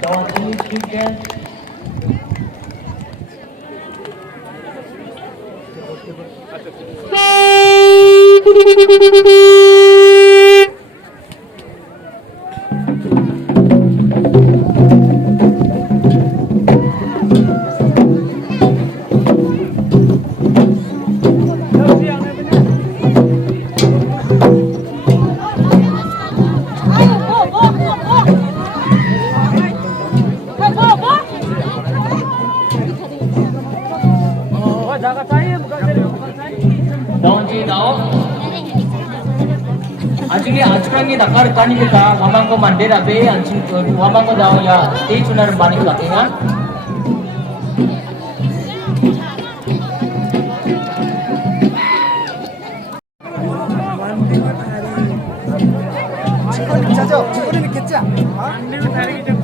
Don't eat chicken. Actually, acurangi nakar kani kita, wamang ko mandera be, anjing wamang ko daw ya, stay tunar bani lakengan. 직원이 자죠? 직원이 늦겠지? 아? 안 되면 다르게 좀